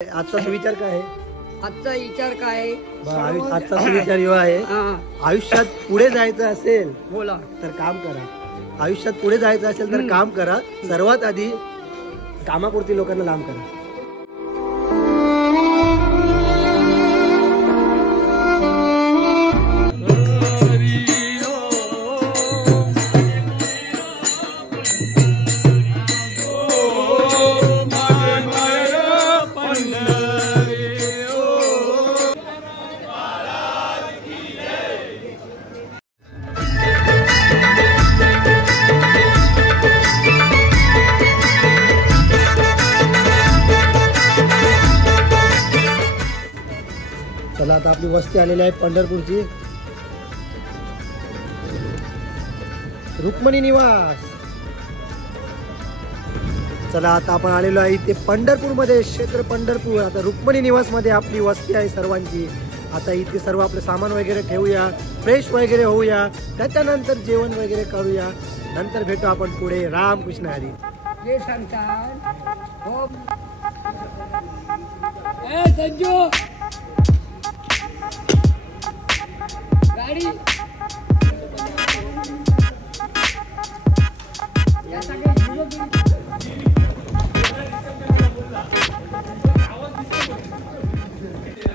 आजचा सुविचार काय आहे? आजचा विचार काय आहे? आजचा सुविचार यो आहे, आयुष्यात पुढे जायचं असेल बोला तर काम करा. आयुष्यात पुढे जायचं असेल तर काम करा. सर्वात आधी कामापुरती लोकांना लांब करा. चला आता आपली वस्ती आलेली आहे पंढरपूरची, रुक्मिणी निवास. चला आता आपण आलेलो आहे इथे पंढरपूर मध्ये, क्षेत्र पंढरपूर. आता रुक्मिणी निवास मध्ये आपली वस्ती आहे सर्वांची. आता इथे सर्व आपलं सामान वगैरे ठेवूया, फ्रेश वगैरे होऊया, त्याच्यानंतर जेवण वगैरे करूया. नंतर भेटू आपण पुढे. रामकृष्ण हरी. जे सांगतात हो संजू गाडी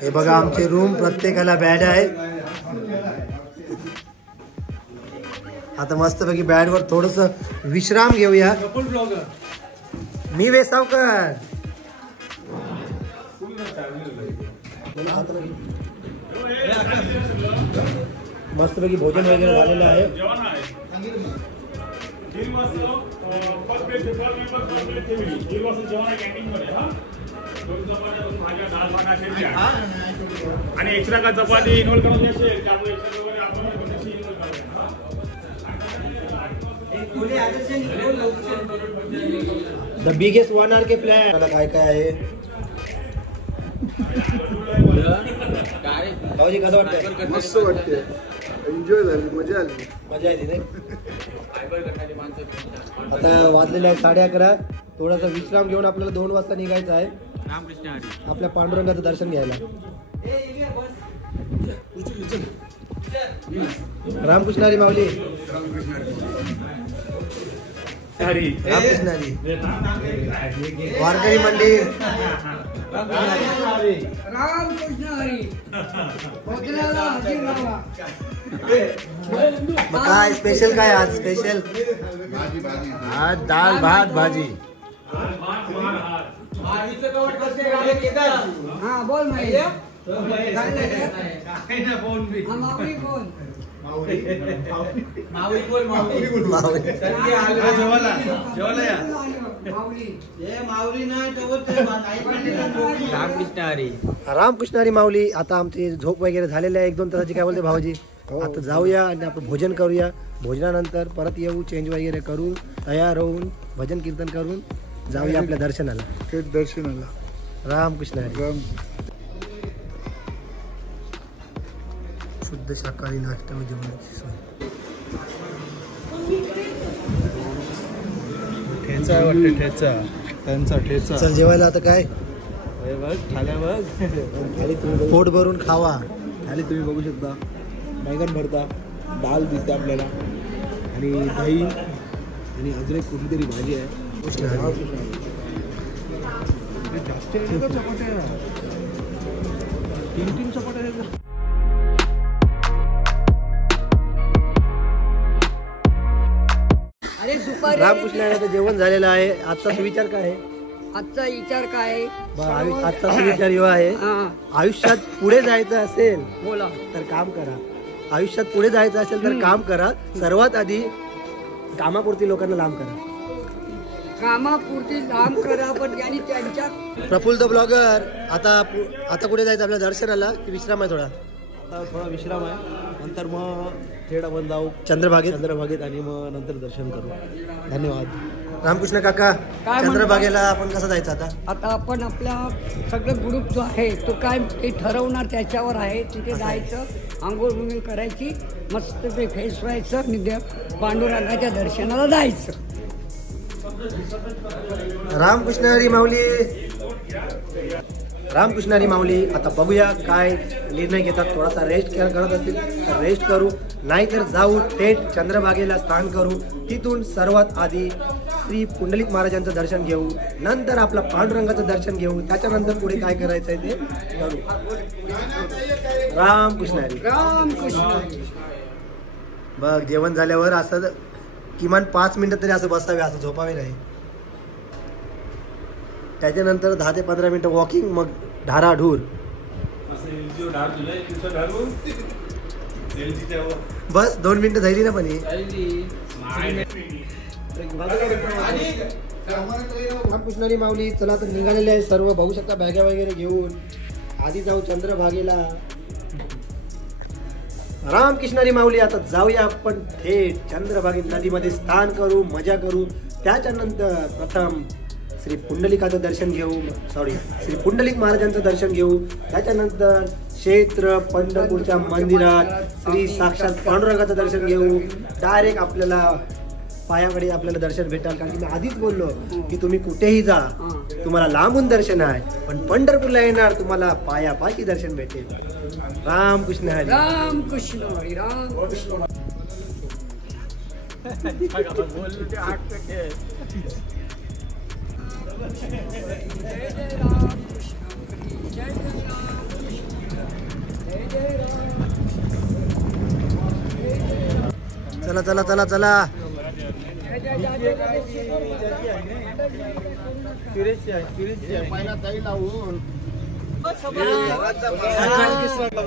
हे बघा आमचे रूम, प्रत्येकाला बेड आहे. आता मस्तपैकी बेड वर थोडस विश्राम घेऊया. मी वेसावकर. मस्तपैकी भोजन वगैरे झालेलं आहे. आणि एक्स्ट्रा का चपाती इन्व्हॉल्व करायची असेल त्यामुळे द बिगेस्ट 1 RK फ्लॅट. मला काय काय आहे भाऊजी, कसं वाटतंय? मस्त वाटते, एन्जॉय झाली, मजा आली. मजा येते रे. आता वाजलेले आहे 11:30. थोडासा विश्राम घेऊन आपल्याला 2 वाजता निघायचं आहे आपल्या पांडुरंगाचं दर्शन घ्यायला. रामकृष्ण हरी माऊली. रामकृष्ण हरी. वारकरी मंदिर. रामकृष्ण हरी. भोजनाला हजर राहा. मग काय स्पेशल काय आज? स्पेशल आज दाल भात भाजी. हा बोल माहिती माऊली बोल. रामकृष्ण हरी माऊली. आता आमची झोप वगैरे झालेली आहे 1-2 तासाची. काय बोलते भाऊजी? आता जाऊया आणि आपण भोजन करूया. भोजनानंतर परत येऊ, चेंज वगैरे करून तयार होऊन भजन कीर्तन करून जाऊया आपल्या दर्शनाला. थेट दर्शनाला. रामकृष्ण हरी. शुद्ध शाकाहारी नाश्ता व जेवणाची सोय. ठेचा वाटते, ठेचा त्यांचा ठेचा. चल जेवायला आता काय खाली तुम्ही पोट भरून खावा. खाली तुम्ही बघू शकता बैगन भरता, डाळ दिसते आपल्याला, आणि दही, आणि अजून एक कुठली तरी भाजी आहे. जास्त चपात्या, 3 चपात्या. रामकृष्ण हरी. जेवण झालेलं आहे. आजचा सुविचार काय आहे? आजचा विचार काय आहे? आजचा सुविचार यो आहे, आयुष्यात पुढे जायचं असेल बोला तर काम करा. आयुष्यात पुढे जायचं असेल तर काम करा. सर्वात आधी कामापुरती लोकांना लांब करा. कामापुरती लांब करा. पण आणि त्यांच्या प्रफुल्ल द ब्लॉगर. आता कुठे जायचं आपल्या दर्शनाला की विश्राम आहे? आता थोडा विश्राम आहे, नंतर मग थेट आपण जाऊ चंद्रभागेत आणि मग नंतर दर्शन करू. धन्यवाद. रामकृष्ण काका. चंद्रभागेला आपण कसं जायचं आता? आता आपण आपला सगळं ग्रुप जो आहे तो काय ते ठरवणार, त्याच्यावर आहे. तिथे जायचं, आंघोळ बिंघोळ करायची, मस्त फ्रेश व्हायचं, पांडुरंगाच्या दर्शनाला जायचं. रामकृष्ण हरी माऊली. रामकृष्ण हरी माऊली. आता बघूया काय निर्णय घेतात. थोडासा रेस्ट करत असतील तर रेस्ट करू, नाहीतर जाऊ थेट चंद्रभागेला स्नान करू. तिथून सर्वात आधी श्री पुंडलिक महाराजांचं दर्शन घेऊ, नंतर आपला पांडुरंगाचं दर्शन घेऊ, त्याच्यानंतर पुढे काय करायचं आहे ते करू. रामकृष्ण हरी. रामकृष्ण. बघ जेवण झाल्यावर असं किमान 5 मिनिटं तरी असं बसावे, असं झोपावे नाही. त्याच्यानंतर 10 ते 15 मिनिटं वॉकिंग, मग ढाराढूर. बस 2 मिनिटं झाली ना. पण रामकृष्ण हरी माऊली. चला तर निघालेले आहे सर्व, बघू शकता बॅगा वगैरे घेऊन. आधी जाऊ चंद्रभागेला. रामकृष्ण हरी माऊली. आता जाऊया आपण थेट चंद्रभागे नदीमध्ये स्नान करू, मजा करू. त्याच्यानंतर प्रथम श्री पुंडलिकाचं दर्शन घेऊ, श्री पुंडलिक महाराजांचं दर्शन घेऊ. त्याच्यानंतर क्षेत्र पंढरपूरच्या मंदिरात श्री साक्षात पांडुरंगाचं दर्शन घेऊ. डायरेक्ट आपल्याला पायाकडे आपल्याला दर्शन भेटाल. कारण की मी आधीच बोललो की तुम्ही कुठेही जा, तुम्हाला लांबून दर्शन आहे, पण पंढरपूरला येणार तुम्हाला पायापाशी दर्शन भेटेल. रामकृष्ण हरी. रामकृष्ण हरी. रामकृष्ण. चला चला चला चला.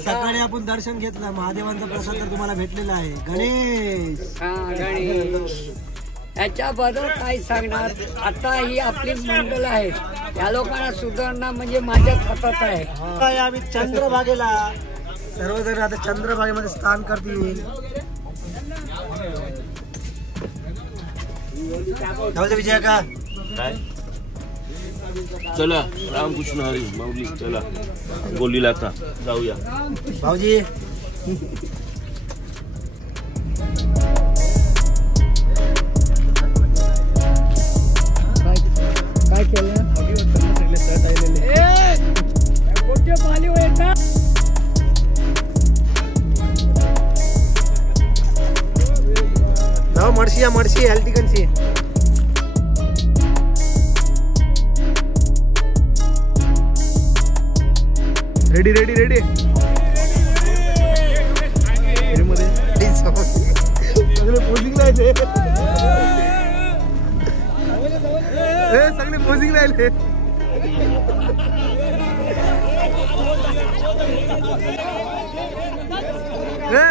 सकाळी आपण दर्शन घेतलं, महादेवांचा प्रसाद तर तुम्हाला भेटलेला आहे. गणेश. गणेश. याच्याबद्दल काय सांगणार. आता ही आपली मंडळ आहे, या लोकांना सुधारणा म्हणजे माझ्याच हातात आहे. आम्ही चंद्रभागेला सर्वजण आता चंद्रभागेमध्ये स्नान करतील. विजय का काय चला. रामकृष्ण हरी माऊली. चला गोलीला आता जाऊया भाऊजी. काय केलं. पाणी येतात. जाऊ मडशी हॅल्टिकनची. Ready ready ready. सगळे पोजिंग राहिले, सगळे पोजिंग राहिले.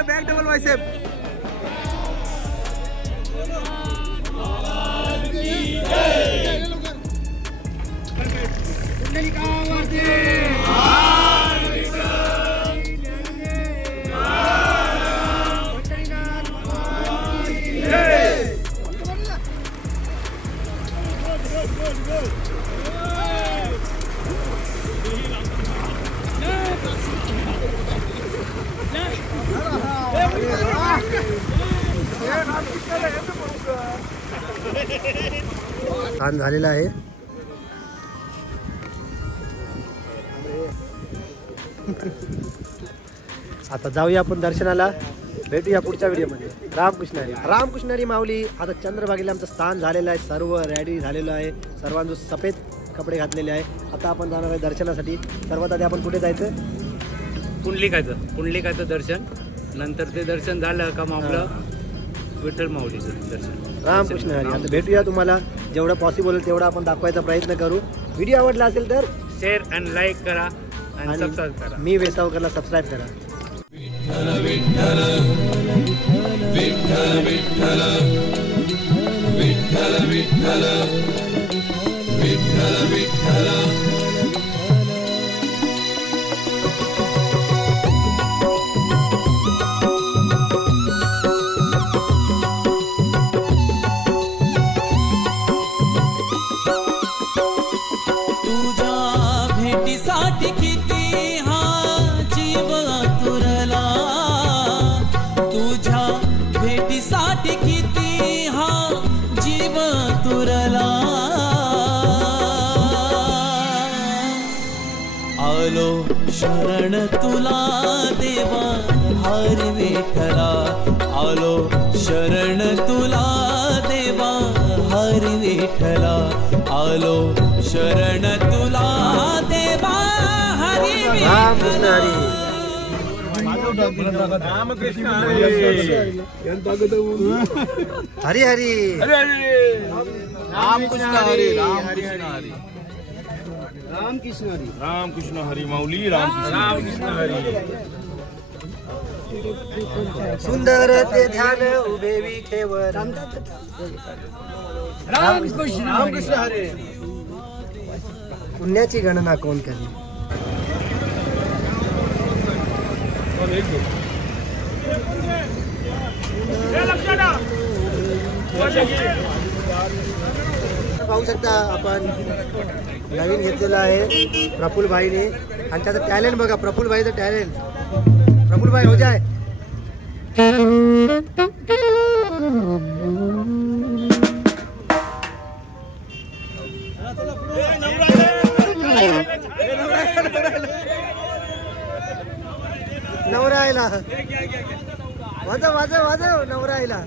Back double bicep. छान झालेला आहे. आता जाऊया आपण दर्शनाला. भेटूया पुढच्या व्हिडिओमध्ये. रामकृष्ण हरी. रामकृष्ण हरी माऊली. आता चंद्रभागेला आमचं स्थान झालेलं आहे, सर्व रेडी झालेलं आहे. सर्वांना सफेद कपडे घातलेले आहे. आता आपण जाणार आहे दर्शनासाठी. सर्वात आधी आपण कुठे जायचं. पुंडलिकाचं दर्शन. नंतर ते दर्शन झालं का मग आपलं विठ्ठल माऊलीचं दर्शन. रामकृष्ण हरी. आता भेटूया तुम्हाला जेवढं पॉसिबल होईल तेवढा आपण दाखवायचा प्रयत्न करू. व्हिडिओ आवडला असेल तर शेअर आणि लाईक करा आणि सबस्क्राईब करा. मी वेसावकरला सबस्क्राईब करा. विठ्ठल विठ्ठल विठ्ठल विठ्ठल विठ्ठल विठ्ठल विठ्ठल. आलो शरण तुला देवा हरी विठ्ठला आलो शरण तुला देवा हरी विठ्ठला आलो शरण तुला देवा हरी रामकृष्ण विठ्ठला हरी रामकृष्ण हरी हरी रामकृष्ण हरी रामकृष्ण हरी रामकृष्ण हरी माऊली रामकृष्ण हरी सुंदर ते ध्यान उभे विठेवर रामकृष्ण हरी पुण्याची गणना कोण करेल पाहू शकता आपण नवीन घेतलेला आहे प्रफुल भाईने आणि त्याचं टॅलेंट बघा प्रफुल भाईचं टॅलेंट प्रफुल भाई हो जाय नवरा आयला वाजव वाजव वाजव नवरा आयला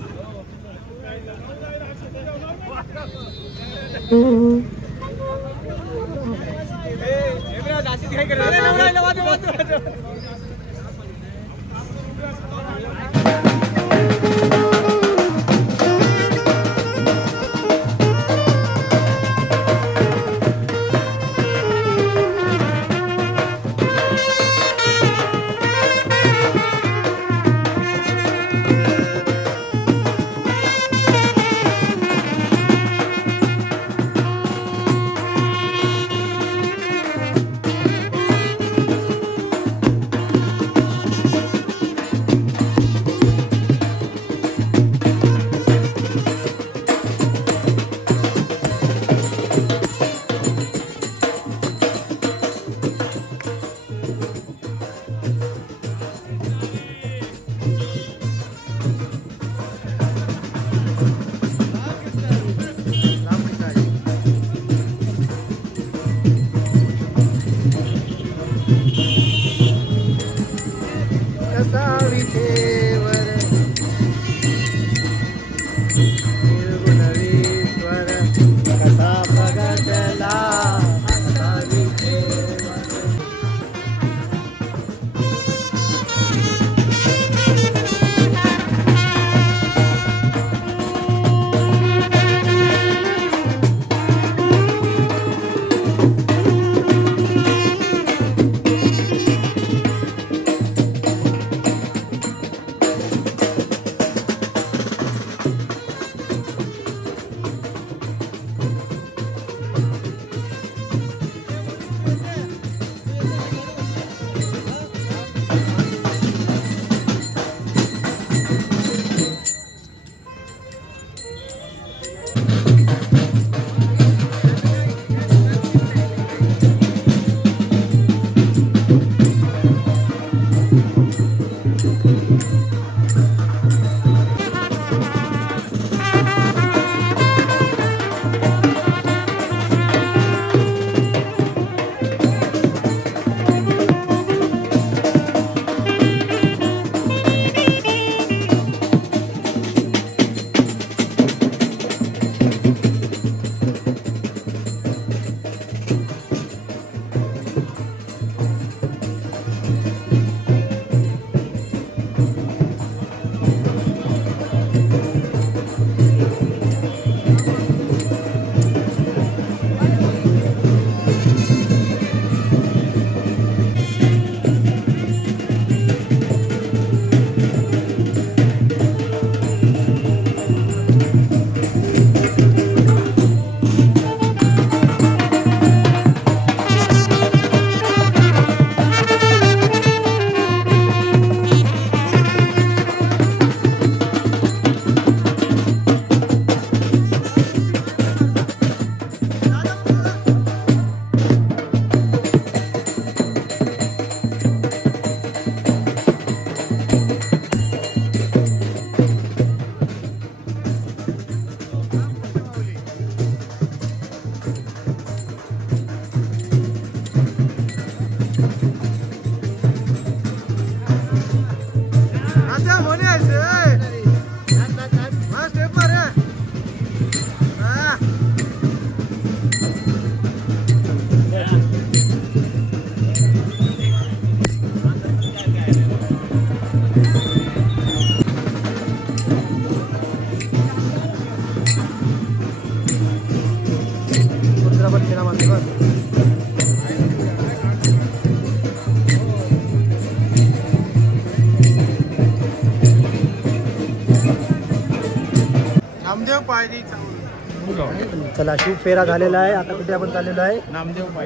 चला शिव फेरा झालेला आहे. आता कुठे आपण चाललेलो आहे?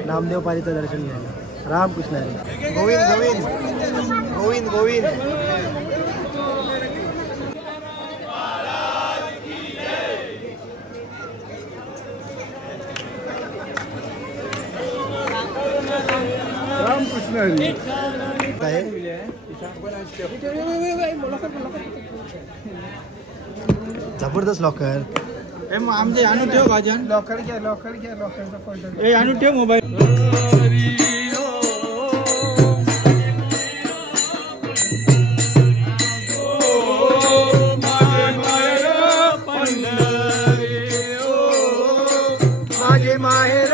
नामदेव पायरीचं दर्शन घ्यायला. रामकृष्ण हरी. गोविंद गोविंद गोविंद गोविंद. रामकृष्ण हरी. जबरदस्त लॉकर. आमचे आणून ठेव भाजन. लॉकर घ्या लॉकरचा फोल्डर. आणून ठेव मोबाईल. माझे माहेर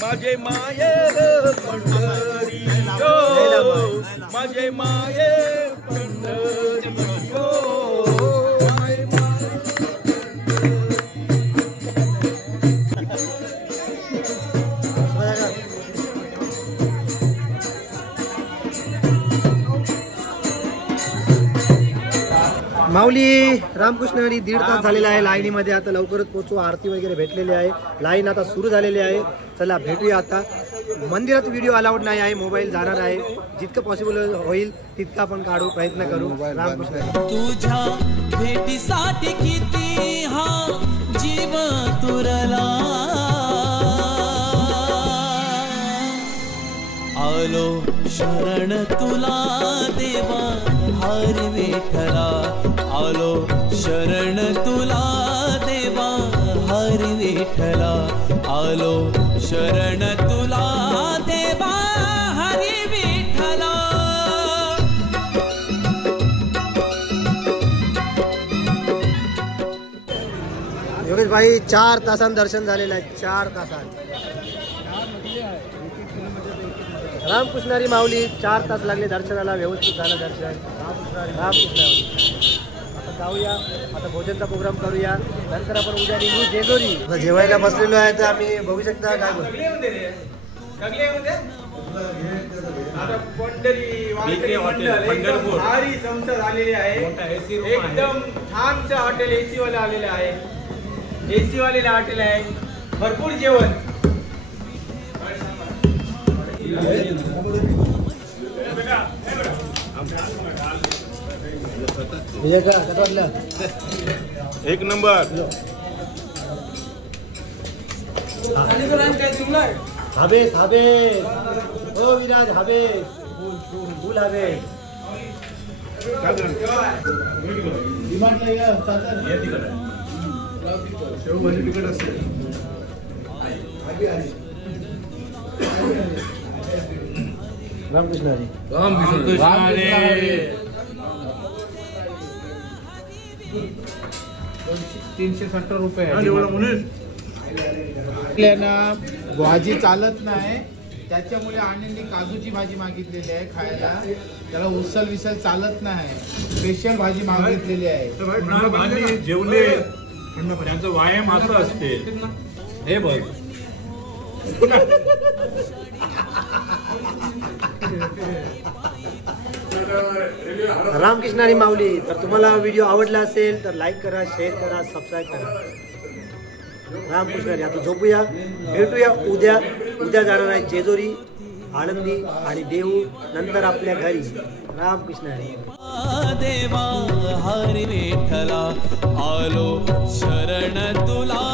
माझे माये पंढरी माझे माये पंढरी माऊली रामकृष्ण हरी. 1.5 तास झालेला आहे लाईनीमध्ये. आता लवकरच पोहोचू. आरती वगैरे भेटलेली आहे. लाईन आता सुरू झालेली आहे. चला भेटूया. आता मंदिरात व्हिडिओ अलाउड नाही आहे. मोबाईल जाणार आहे. जितकं पॉसिबल होईल तितकं आपण काढू प्रयत्न करू. रामकृष्ण हरी. तुझ्या भेटीसाठी किती हा जीव तुरला. आलो शरण तुला देवा हरी विठ्ठला. आलो शरण तुला देवा हरी विठ्ठला. आलो शरण तुला देवा हरी विठ्ठला. योगेश भाई 4 तासांत दर्शन झालेलं आहे. 4 तासांत. रामकृष्ण हरी माऊली. 4 तास लागले दर्शनाला. व्यवस्थित झालं दर्शन. रामकृष्ण हरी. आता जाऊया. आता भोजनचा प्रोग्राम करूया. नंतर आपण उद्या निघू जेजुरी. आता जेवायला बसलेलो आहे तर आम्ही बघू शकता काय बोलतो. पंढरपूर भारी संस्था झालेली आहे. एकदम छानचं हॉटेल. एसी वाले आलेले आहे. एसी वाले हॉटेल आहे. भरपूर जेवण. एक नंबर. हाबेस हाबेस हो विराज हाबेस फुल हाबेस रामकृष्ण हरी. रामकृष्ण हरी. 370 रुपये आपल्याला भाजी चालत नाही त्याच्यामुळे आनंदी काजूची भाजी मागितलेली आहे खायला. त्याला उसल विसल चालत नाही स्पेशल भाजी मागितलेली आहे. जेवले त्यांचं व्यायाम असं असते हे बघ. रामकृष्ण हरी माऊली. तर तुम्हाला व्हिडिओ आवडला असेल तर लाईक करा, शेअर करा, सबस्क्राईब करा. रामकृष्ण हरी. आता झोपूया, भेटूया उद्या. उद्या जाणार आहे जेजुरी, आळंदी आणि देऊ, नंतर आपल्या घरी. रामकृष्ण हरी. देवा हरी विठ्ठला आलो शरण तुला.